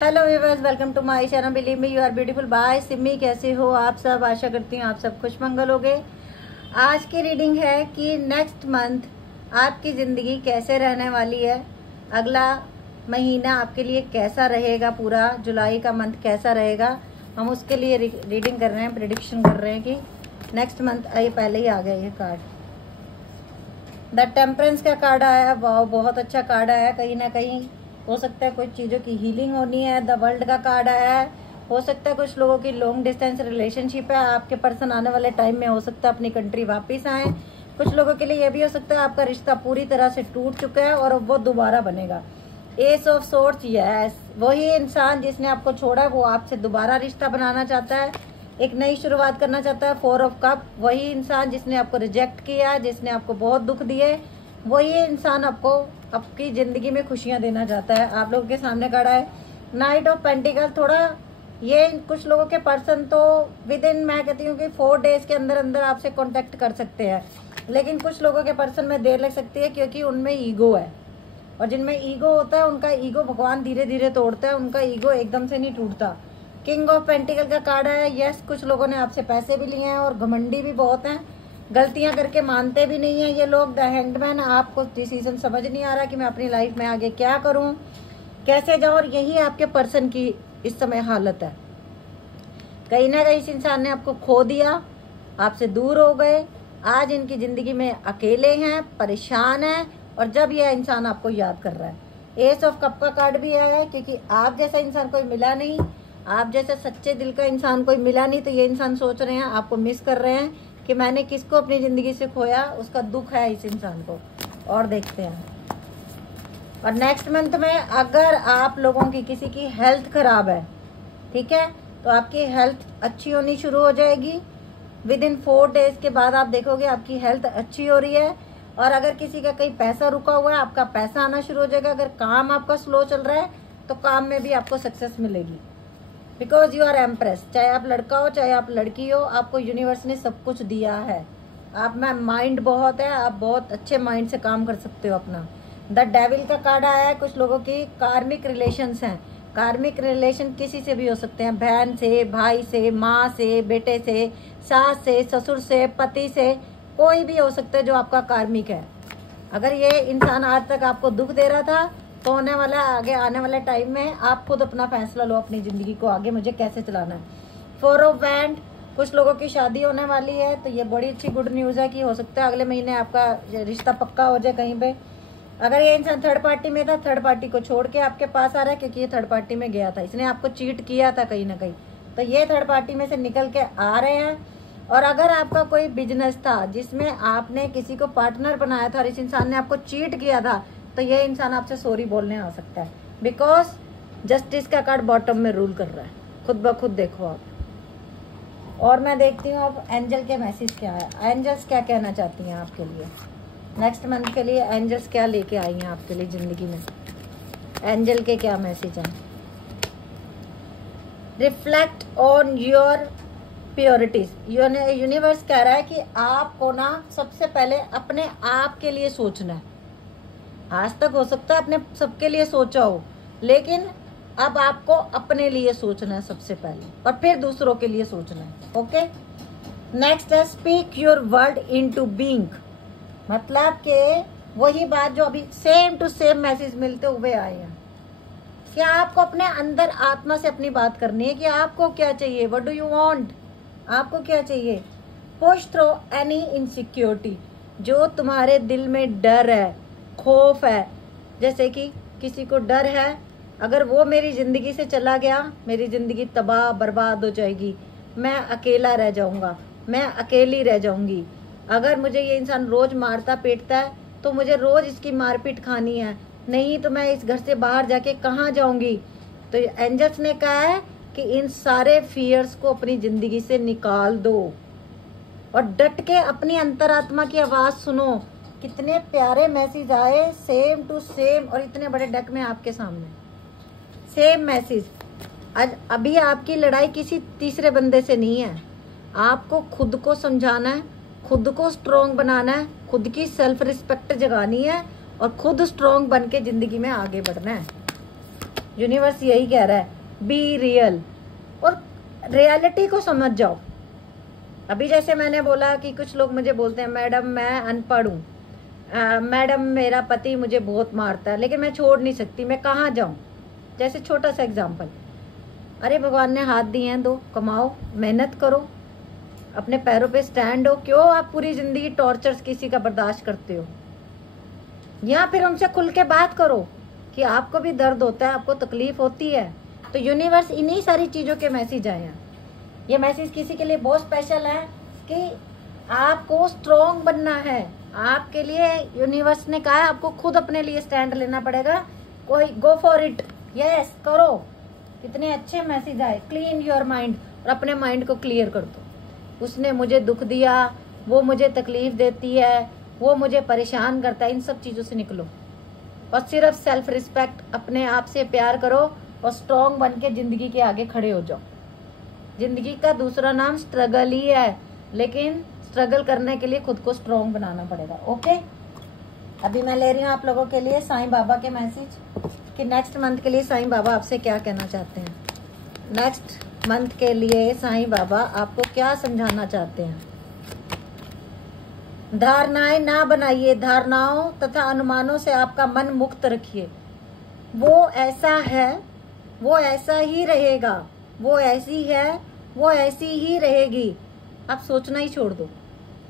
Hello viewers, welcome to my channel believe me you are beautiful by Simi. कैसे हो आप सब? आशा करती हूँ आप सब खुश मंगल होगे। आज की रीडिंग है कि नेक्स्ट मंथ आपकी ज़िंदगी कैसे रहने वाली है, अगला महीना आपके लिए कैसा रहेगा, पूरा जुलाई का मंथ कैसा रहेगा। हम उसके लिए रीडिंग कर रहे हैं, प्रेडिक्शन कर रहे हैं कि नेक्स्ट मंथ। ये पहले ही आ गया ये कार्ड, द टेम्परेंस का कार्ड आया। वाह, बहुत अच्छा कार्ड आया। कहीं ना कहीं हो सकता है कुछ चीज़ों की हीलिंग होनी है। द वर्ल्ड का कार्ड आया है। हो सकता है कुछ लोगों की लॉन्ग डिस्टेंस रिलेशनशिप है। आपके पर्सन आने वाले टाइम में हो सकता है अपनी कंट्री वापस आए। कुछ लोगों के लिए ये भी हो सकता है आपका रिश्ता पूरी तरह से टूट चुका है और वो दोबारा बनेगा। एस ऑफ सोर्ड्स, यस, वही इंसान जिसने आपको छोड़ा है वो आपसे दोबारा रिश्ता बनाना चाहता है, एक नई शुरुआत करना चाहता है। फोर ऑफ कप, वही इंसान जिसने आपको रिजेक्ट किया, जिसने आपको बहुत दुख दिए, वही इंसान आपको आपकी जिंदगी में खुशियां देना चाहता है। आप लोगों के सामने खड़ा है नाइट ऑफ पेंटिकल। थोड़ा ये कुछ लोगों के पर्सन तो विद इन, मैं कहती हूँ कि 4 डेज के अंदर अंदर आपसे कांटेक्ट कर सकते हैं, लेकिन कुछ लोगों के पर्सन में देर लग सकती है क्योंकि उनमें ईगो है, और जिनमें ईगो होता है उनका ईगो भगवान धीरे धीरे तोड़ता है, उनका ईगो एकदम से नहीं टूटता। किंग ऑफ पेंटिकल का कार्ड है। यस, कुछ लोगों ने आपसे पैसे भी लिए हैं और घमंडी भी बहुत हैं, गलतियां करके मानते भी नहीं है ये लोग। द हैंग्ड, आपको डिसीजन समझ नहीं आ रहा कि मैं अपनी लाइफ में आगे क्या करूं, कैसे जाऊं, और यही आपके पर्सन की इस समय हालत है। कहीं ना कहीं इस इंसान ने आपको खो दिया, आपसे दूर हो गए, आज इनकी जिंदगी में अकेले हैं, परेशान हैं, और जब यह इंसान आपको याद कर रहा है। एस ऑफ कप का कार्ड भी आया है क्योंकि आप जैसा इंसान कोई मिला नहीं, आप जैसे सच्चे दिल का इंसान कोई मिला नहीं, तो ये इंसान सोच रहे हैं, आपको मिस कर रहे हैं कि मैंने किसको अपनी जिंदगी से खोया, उसका दुख है इस इंसान को। और देखते हैं। और नेक्स्ट मंथ में अगर आप लोगों की किसी की हेल्थ खराब है, ठीक है, तो आपकी हेल्थ अच्छी होनी शुरू हो जाएगी। विद इन 4 डेज के बाद आप देखोगे आपकी हेल्थ अच्छी हो रही है। और अगर किसी का कहीं पैसा रुका हुआ है, आपका पैसा आना शुरू हो जाएगा। अगर काम आपका स्लो चल रहा है तो काम में भी आपको सक्सेस मिलेगी, बिकॉज यू आर एम्प्रेस। चाहे आप लड़का हो चाहे आप लड़की हो, आपको यूनिवर्स ने सब कुछ दिया है। आप में माइंड बहुत है, आप बहुत अच्छे माइंड से काम कर सकते हो अपना। द डेविल का कार्ड आया है। कुछ लोगों की कार्मिक रिलेशंस हैं। कार्मिक रिलेशन किसी से भी हो सकते हैं, बहन से, भाई से, माँ से, बेटे से, सास से, ससुर से, पति से, कोई भी हो सकता है जो आपका कार्मिक है। अगर ये इंसान आज तक आपको दुख दे रहा था तो होने वाला आगे आने वाले टाइम में आप खुद अपना फैसला लो अपनी जिंदगी को आगे मुझे कैसे चलाना है। 4 ऑफ वैंड, कुछ लोगों की शादी होने वाली है, तो ये बड़ी अच्छी गुड न्यूज़ है कि हो सकता है अगले महीने आपका रिश्ता पक्का हो जाए कहीं पे। अगर ये इंसान थर्ड पार्टी में था, थर्ड पार्टी को छोड़ के आपके पास आ रहा है क्योंकि ये थर्ड पार्टी में गया था, इसने आपको चीट किया था कहीं ना कहीं, तो ये थर्ड पार्टी में से निकल के आ रहे हैं। और अगर आपका कोई बिजनेस था जिसमें आपने किसी को पार्टनर बनाया था और इस इंसान ने आपको चीट किया था, तो ये इंसान आपसे सॉरी बोलने आ सकता है, बिकॉज जस्टिस का कार्ड बॉटम में रूल कर रहा है। खुद ब खुद देखो आप। और मैं देखती हूँ अब एंजल के मैसेज क्या है, एंजल्स क्या कहना चाहती हैं आपके लिए नेक्स्ट मंथ के लिए। एंजल्स क्या लेके आई हैं आपके लिए जिंदगी में, एंजल के क्या मैसेज हैं। Reflect on your purities. Universe कह रहा है कि आपको ना सबसे पहले अपने आप के लिए सोचना है। आज तक हो सकता है आपने सबके लिए सोचा हो, लेकिन अब आपको अपने लिए सोचना है सबसे पहले, और फिर दूसरों के लिए सोचना है। ओके, नेक्स्ट है speak your word into being. मतलब कि वही बात जो अभी सेम टू सेम मैसेज मिलते हुए आए हैं। क्या आपको अपने अंदर आत्मा से अपनी बात करनी है कि आपको क्या चाहिए, व्हाट डू यू वांट, आपको क्या चाहिए। पुश थ्रू एनी इनसिक्योरिटी, जो तुम्हारे दिल में डर है, खौफ है, जैसे कि किसी को डर है अगर वो मेरी ज़िंदगी से चला गया मेरी ज़िंदगी तबाह बर्बाद हो जाएगी, मैं अकेला रह जाऊंगा, मैं अकेली रह जाऊंगी। अगर मुझे ये इंसान रोज़ मारता पीटता है तो मुझे रोज़ इसकी मारपीट खानी है, नहीं तो मैं इस घर से बाहर जाके कहाँ जाऊंगी। तो एंजल्स ने कहा है कि इन सारे फियर्स को अपनी ज़िंदगी से निकाल दो और डट के अपनी अंतरात्मा की आवाज़ सुनो। कितने प्यारे मैसेज आए, सेम टू सेम, और इतने बड़े डेक में आपके सामने सेम मैसेज। आज अभी आपकी लड़ाई किसी तीसरे बंदे से नहीं है, आपको खुद को समझाना है, खुद को स्ट्रॉन्ग बनाना है, खुद की सेल्फ रिस्पेक्ट जगानी है और खुद स्ट्रॉन्ग बन के जिंदगी में आगे बढ़ना है। यूनिवर्स यही कह रहा है, बी रियल और रियलिटी को समझ जाओ। अभी जैसे मैंने बोला कि कुछ लोग मुझे बोलते हैं मैडम मैं अनपढ़ हूँ, मैडम मेरा पति मुझे बहुत मारता है लेकिन मैं छोड़ नहीं सकती, मैं कहाँ जाऊँ। जैसे छोटा सा एग्जाम्पल, अरे भगवान ने हाथ दिए हैं, दो कमाओ, मेहनत करो, अपने पैरों पे स्टैंड हो। क्यों आप पूरी जिंदगी टॉर्चर्स किसी का बर्दाश्त करते हो? या फिर उनसे खुल के बात करो कि आपको भी दर्द होता है, आपको तकलीफ होती है। तो यूनिवर्स इन्हीं सारी चीज़ों के मैसेज आए हैं। ये मैसेज किसी के लिए बहुत स्पेशल है कि आपको स्ट्रॉन्ग बनना है। आपके लिए यूनिवर्स ने कहा है आपको खुद अपने लिए स्टैंड लेना पड़ेगा। कोई गो फॉर इट, यस करो। कितने अच्छे मैसेज आए। क्लीन योर माइंड, और अपने माइंड को क्लियर कर दो। उसने मुझे दुख दिया, वो मुझे तकलीफ देती है, वो मुझे परेशान करता है, इन सब चीज़ों से निकलो और सिर्फ सेल्फ रिस्पेक्ट, अपने आप से प्यार करो और स्ट्रॉन्ग बन के जिंदगी के आगे खड़े हो जाओ। जिंदगी का दूसरा नाम स्ट्रगल ही है, लेकिन स्ट्रगल करने के लिए खुद को स्ट्रॉन्ग बनाना पड़ेगा। ओके, अभी मैं ले रही हूँ आप लोगों के लिए साईं बाबा के मैसेज कि नेक्स्ट मंथ के लिए साईं बाबा आपसे क्या कहना चाहते हैं। नेक्स्ट मंथ के लिए साईं बाबा आपको क्या समझाना चाहते हैं। धारणाएं ना बनाइए, धारणाओं तथा अनुमानों से आपका मन मुक्त रखिए। वो ऐसा है, वो ऐसा ही रहेगा, वो ऐसी है, वो ऐसी ही रहेगी। आप सोचना ही छोड़ दो,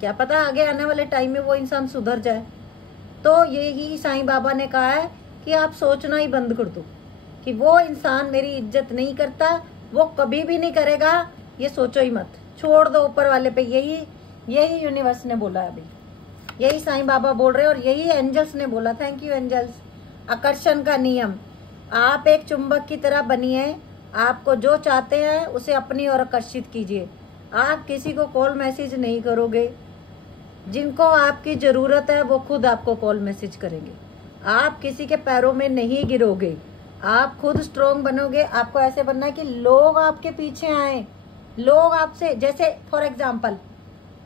क्या पता आगे आने वाले टाइम में वो इंसान सुधर जाए। तो यही साईं बाबा ने कहा है कि आप सोचना ही बंद कर दो कि वो इंसान मेरी इज्जत नहीं करता, वो कभी भी नहीं करेगा, ये सोचो ही मत, छोड़ दो ऊपर वाले पे। यही यूनिवर्स ने बोला है, अभी यही साईं बाबा बोल रहे हैं और यही एंजल्स ने बोला। Thank you angels. आकर्षण का नियम, आप एक चुंबक की तरह बनिए, आपको जो चाहते हैं उसे अपनी ओर आकर्षित कीजिए। आप किसी को कॉल मैसेज नहीं करोगे, जिनको आपकी ज़रूरत है वो खुद आपको कॉल मैसेज करेंगे। आप किसी के पैरों में नहीं गिरोगे, आप खुद स्ट्रोंग बनोगे। आपको ऐसे बनना है कि लोग आपके पीछे आए, लोग आपसे, जैसे फॉर एग्जाम्पल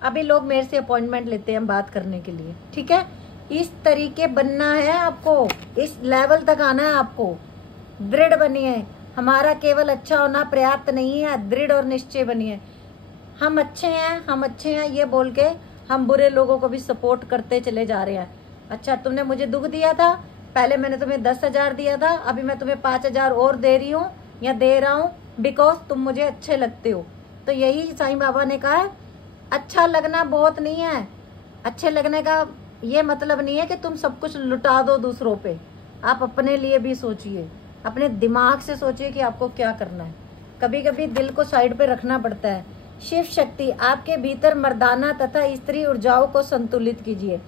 अभी लोग मेरे से अपॉइंटमेंट लेते हैं बात करने के लिए, ठीक है, इस तरीके बनना है आपको, इस लेवल तक आना है आपको। दृढ़ बनिए, हमारा केवल अच्छा होना पर्याप्त नहीं है, दृढ़ और निश्चय बनिए। हम अच्छे हैं, हम अच्छे हैं ये बोल के हम बुरे लोगों को भी सपोर्ट करते चले जा रहे हैं। अच्छा, तुमने मुझे दुख दिया था, पहले मैंने तुम्हें 10,000 दिया था, अभी मैं तुम्हें 5,000 और दे रही हूँ या दे रहा हूँ बिकॉज तुम मुझे अच्छे लगते हो। तो यही साईं बाबा ने कहा है, अच्छा लगना बहुत नहीं है। अच्छे लगने का ये मतलब नहीं है कि तुम सब कुछ लुटा दो दूसरों पे। आप अपने लिए भी सोचिए, अपने दिमाग से सोचिए कि आपको क्या करना है। कभी कभी दिल को साइड पे रखना पड़ता है। शिव शक्ति, आपके भीतर मर्दाना तथा स्त्री ऊर्जाओं को संतुलित कीजिए।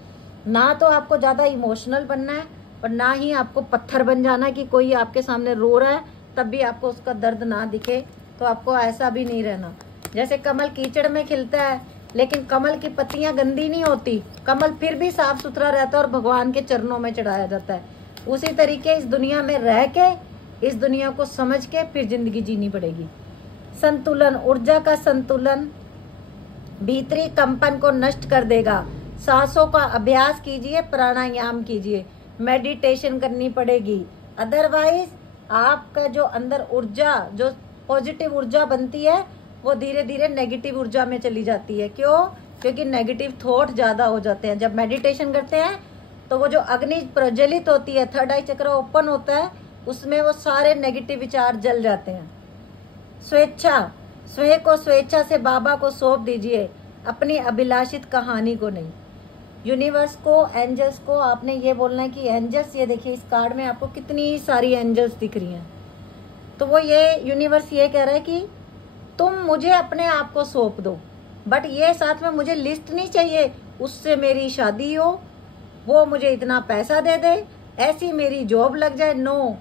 ना तो आपको ज़्यादा इमोशनल बनना है और ना ही आपको पत्थर बन जाना है कि कोई आपके सामने रो रहा है तब भी आपको उसका दर्द ना दिखे। तो आपको ऐसा भी नहीं रहना। जैसे कमल कीचड़ में खिलता है लेकिन कमल की पत्तियां गंदी नहीं होती, कमल फिर भी साफ सुथरा रहता है और भगवान के चरणों में चढ़ाया जाता है। उसी तरीके इस दुनिया में रह के, इस दुनिया को समझ के फिर जिंदगी जीनी पड़ेगी। संतुलन, ऊर्जा का संतुलन भीतरी कंपन को नष्ट कर देगा। सांसों का अभ्यास कीजिए, प्राणायाम कीजिए, मेडिटेशन करनी पड़ेगी। अदरवाइज आपका जो अंदर ऊर्जा, जो पॉजिटिव ऊर्जा बनती है, वो धीरे धीरे नेगेटिव ऊर्जा में चली जाती है। क्यों? क्योंकि नेगेटिव थॉट ज्यादा हो जाते हैं। जब मेडिटेशन करते हैं तो वो जो अग्नि प्रज्वलित होती है, थर्ड आई चक्र ओपन होता है, उसमें वो सारे नेगेटिव विचार जल जाते हैं। स्वेच्छा, स्वयं को स्वेच्छा से बाबा को सौंप दीजिए, अपनी अभिलाषित कहानी को नहीं। यूनिवर्स को, एंजल्स को आपने ये बोलना है कि एंजल्स, ये देखिए इस कार्ड में आपको कितनी सारी एंजल्स दिख रही हैं। तो वो ये यूनिवर्स ये कह रहा है कि तुम मुझे अपने आप को सौंप दो, बट ये साथ में मुझे लिस्ट नहीं चाहिए, उससे मेरी शादी हो, वो मुझे इतना पैसा दे दे, ऐसी मेरी जॉब लग जाए। नो,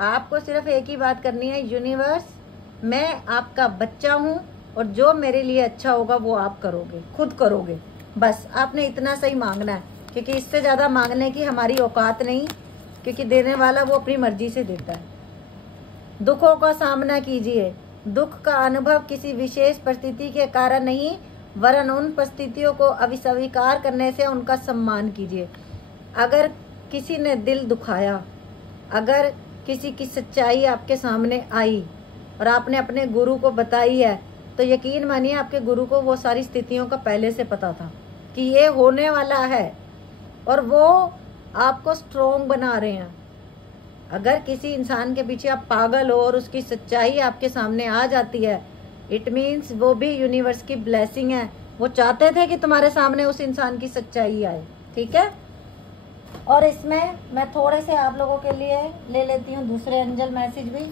आपको सिर्फ एक ही बात करनी है, यूनिवर्स मैं आपका बच्चा हूँ और जो मेरे लिए अच्छा होगा वो आप करोगे, खुद करोगे। बस आपने इतना सही मांगना है, क्योंकि इससे ज़्यादा मांगने की हमारी औकात नहीं, क्योंकि देने वाला वो अपनी मर्जी से देता है। दुखों का सामना कीजिए। दुख का अनुभव किसी विशेष परिस्थिति के कारण नहीं, वरन उन परिस्थितियों को अस्वीकार करने से उनका सम्मान कीजिए। अगर किसी ने दिल दुखाया, अगर किसी की सच्चाई आपके सामने आई और आपने अपने गुरु को बताई है, तो यकीन मानिए आपके गुरु को वो सारी स्थितियों का पहले से पता था कि ये होने वाला है, और वो आपको स्ट्रोंग बना रहे हैं। अगर किसी इंसान के पीछे आप पागल हो और उसकी सच्चाई आपके सामने आ जाती है, इट मीन्स वो भी यूनिवर्स की ब्लेसिंग है। वो चाहते थे कि तुम्हारे सामने उस इंसान की सच्चाई आए, ठीक है। और इसमें मैं थोड़े से आप लोगों के लिए ले लेती हूँ दूसरे एंजल मैसेज भी,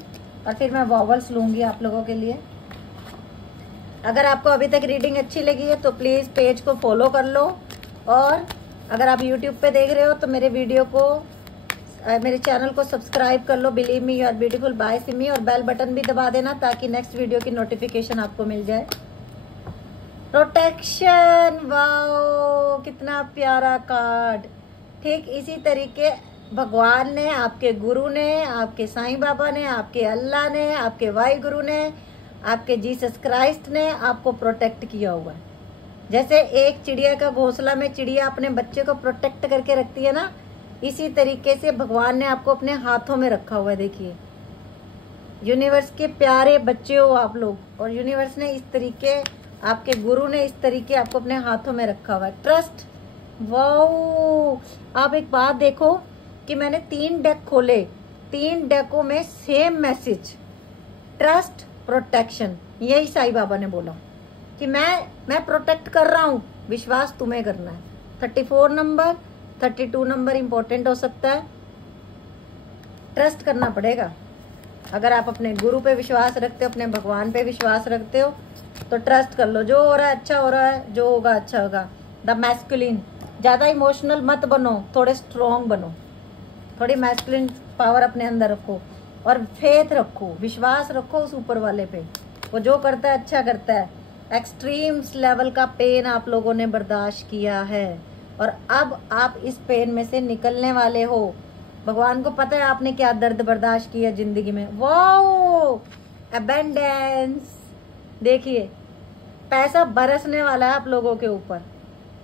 और फिर मैं वॉवल्स लूँगी आप लोगों के लिए। अगर आपको अभी तक रीडिंग अच्छी लगी है तो प्लीज़ पेज को फॉलो कर लो, और अगर आप यूट्यूब पे देख रहे हो तो मेरे वीडियो को, मेरे चैनल को सब्सक्राइब कर लो, believe me you are beautiful by Simi, और बेल बटन भी दबा देना ताकि नेक्स्ट वीडियो की नोटिफिकेशन आपको मिल जाए। प्रोटेक्शन, वाओ कितना प्यारा कार्ड। ठीक इसी तरीके भगवान ने, आपके गुरु ने, आपके साईं बाबा ने, आपके अल्लाह ने, आपके वाहिगुरु गुरु ने, आपके जीसस क्राइस्ट ने आपको प्रोटेक्ट किया हुआ है। जैसे एक चिड़िया का घोंसला में चिड़िया अपने बच्चे को प्रोटेक्ट करके रखती है ना, इसी तरीके से भगवान ने आपको अपने हाथों में रखा हुआ है। देखिए, यूनिवर्स के प्यारे बच्चे हो आप लोग, और यूनिवर्स ने इस तरीके, आपके गुरु ने इस तरीके आपको अपने हाथों में रखा हुआ है। Trust, wow. आप एक बात देखो कि मैंने 3 डेक खोले, 3 डेकों में सेम मैसेज, ट्रस्ट, प्रोटेक्शन। यही साईं बाबा ने बोला कि मैं प्रोटेक्ट कर रहा हूँ, विश्वास तुम्हें करना है। 34 नंबर, 32 नंबर इंपॉर्टेंट हो सकता है। ट्रस्ट करना पड़ेगा। अगर आप अपने गुरु पे विश्वास रखते हो, अपने भगवान पे विश्वास रखते हो, तो ट्रस्ट कर लो, जो हो रहा है अच्छा हो रहा है, जो होगा अच्छा होगा। द मैस्कुलिन, ज्यादा इमोशनल मत बनो, थोड़े स्ट्रॉन्ग बनो, थोड़ी मैस्कुलिन पावर अपने अंदर रखो, और फेथ रखो, विश्वास रखो उस ऊपर वाले पे, वो जो करता है अच्छा करता है। एक्सट्रीम्स लेवल का पेन आप लोगों ने बर्दाश्त किया है, और अब आप इस पेन में से निकलने वाले हो। भगवान को पता है आपने क्या दर्द बर्दाश्त किया जिंदगी में। Wow, abundance. देखिए, पैसा बरसने वाला है आप लोगों के ऊपर,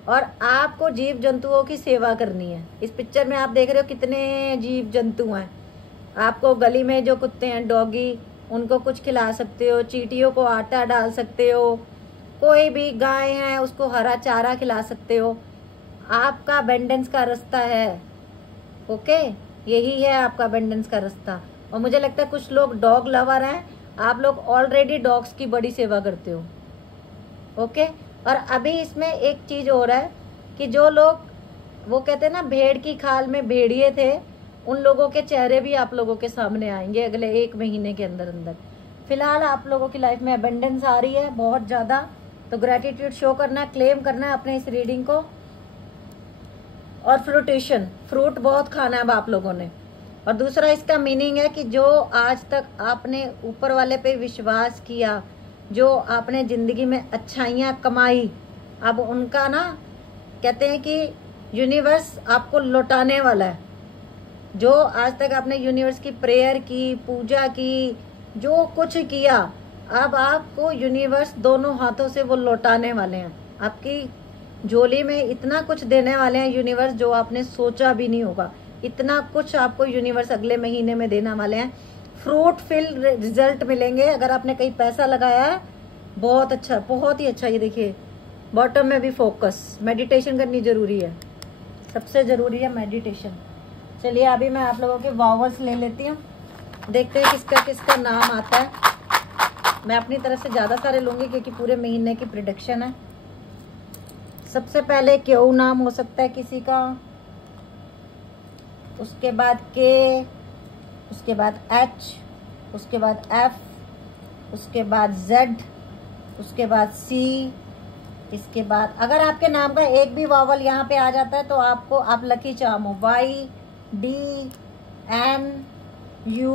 और आपको जीव जंतुओं की सेवा करनी है। इस पिक्चर में आप देख रहे हो कितने जीव जंतु हैं। आपको गली में जो कुत्ते हैं, डॉगी, उनको कुछ खिला सकते हो, चींटियों को आटा डाल सकते हो, कोई भी गाय है उसको हरा चारा खिला सकते हो। आपका अबेंडेंस का रास्ता है, ओके, यही है आपका अबेंडेंस का रास्ता। और मुझे लगता है कुछ लोग डॉग लवर हैं, आप लोग ऑलरेडी डॉग्स की बड़ी सेवा करते हो, ओके। और अभी इसमें एक चीज हो रहा है कि जो लोग, वो कहते हैं ना भेड़ की खाल में भेड़िए थे, उन लोगों के चेहरे भी आप लोगों के सामने आएंगे अगले 1 महीने के अंदर अंदर। फिलहाल आप लोगों की लाइफ में अबेंडेंस आ रही है बहुत ज्यादा, तो ग्रेटिट्यूड शो करना है, क्लेम करना है अपने इस रीडिंग को। और फ्रूटेशन, फ्रूट बहुत खाना है अब आप लोगों ने। और दूसरा इसका मीनिंग है कि जो आज तक आपने ऊपर वाले पे विश्वास किया, जो आपने जिंदगी में अच्छाइयाँ कमाई, अब उनका ना कहते हैं कि यूनिवर्स आपको लौटाने वाला है। जो आज तक आपने यूनिवर्स की प्रेयर की, पूजा की, जो कुछ किया, अब आपको यूनिवर्स दोनों हाथों से वो लौटाने वाले हैं। आपकी झोली में इतना कुछ देने वाले हैं यूनिवर्स जो आपने सोचा भी नहीं होगा। इतना कुछ आपको यूनिवर्स अगले महीने में देने वाले हैं। फ्रूट फिल रिजल्ट मिलेंगे। अगर आपने कहीं पैसा लगाया है, बहुत अच्छा, बहुत ही अच्छा। ये देखिए, बॉटम में भी फोकस, मेडिटेशन करनी जरूरी है, सबसे जरूरी है मेडिटेशन। चलिए अभी मैं आप लोगों के वावल्स ले लेती हूँ, देखते हैं किसका किसका नाम आता है। मैं अपनी तरफ से ज्यादा सारे लूंगी क्योंकि पूरे महीने की प्रिडिक्शन है। सबसे पहले क्यू नाम हो सकता है किसी का, उसके बाद के, उसके बाद एच, उसके बाद एफ, उसके बाद जेड, उसके बाद सी, इसके बाद अगर आपके नाम का एक भी वावल यहाँ पे आ जाता है तो आपको, आप लकी चार्म हो। Y, D, N, U,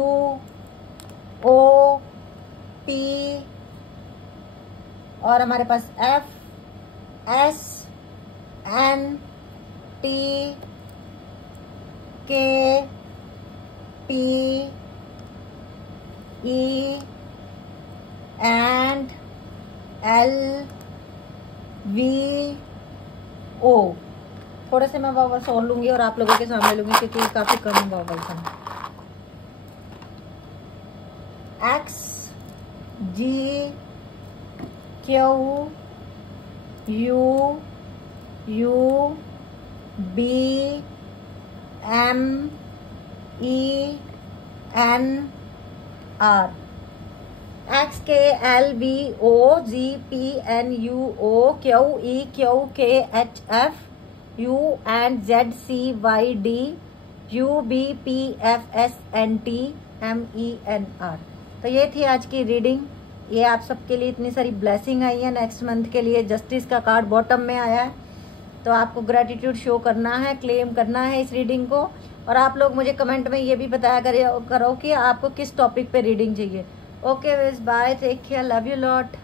O, P, और हमारे पास F, S, N, T, K, P, E, and L, V, O. थोड़े से मैं वावल्स और लूंगी और आप लोगों के सामने लूंगी क्योंकि काफी कम वावल्स हैं। X G Q U U B M E N R, X K L B O G P N U O Q E Q K H F U and Z C Y D U B P F S N T M E N R. तो ये थी आज की reading. ये आप सबके लिए इतनी सारी ब्लेसिंग आई है। नेक्स्ट मंथ के लिए जस्टिस का कार्ड बॉटम में आया है, तो आपको ग्रेटिट्यूड शो करना है, क्लेम करना है इस रीडिंग को। और आप लोग मुझे कमेंट में ये भी बताया करो कि आपको किस टॉपिक पे रीडिंग चाहिए। Okay with bye, take care, love you lot.